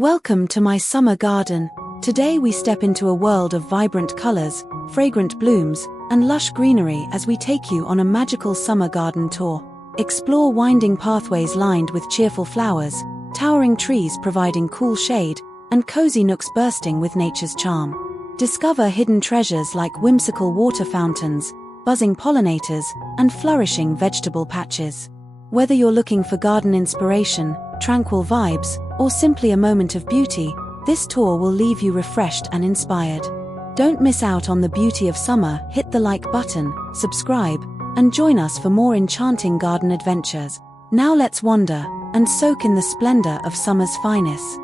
Welcome to my summer garden. Today we step into a world of vibrant colors, fragrant blooms, and lush greenery as we take you on a magical summer garden tour. Explore winding pathways lined with cheerful flowers, towering trees providing cool shade, and cozy nooks bursting with nature's charm. Discover hidden treasures like whimsical water fountains, buzzing pollinators, and flourishing vegetable patches. Whether you're looking for garden inspiration, tranquil vibes, or simply a moment of beauty, this tour will leave you refreshed and inspired. Don't miss out on the beauty of summer. Hit the like button, subscribe, and join us for more enchanting garden adventures. Now let's wander and soak in the splendor of summer's finest.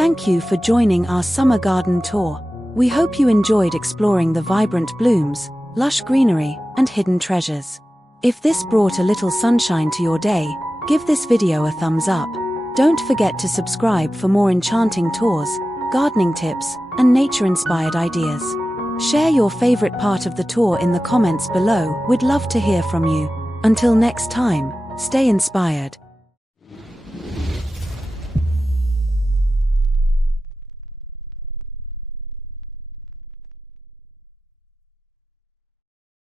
Thank you for joining our summer garden tour. We hope you enjoyed exploring the vibrant blooms, lush greenery, and hidden treasures. If this brought a little sunshine to your day, give this video a thumbs up. Don't forget to subscribe for more enchanting tours, gardening tips, and nature-inspired ideas. Share your favorite part of the tour in the comments below. We'd love to hear from you. Until next time, stay inspired.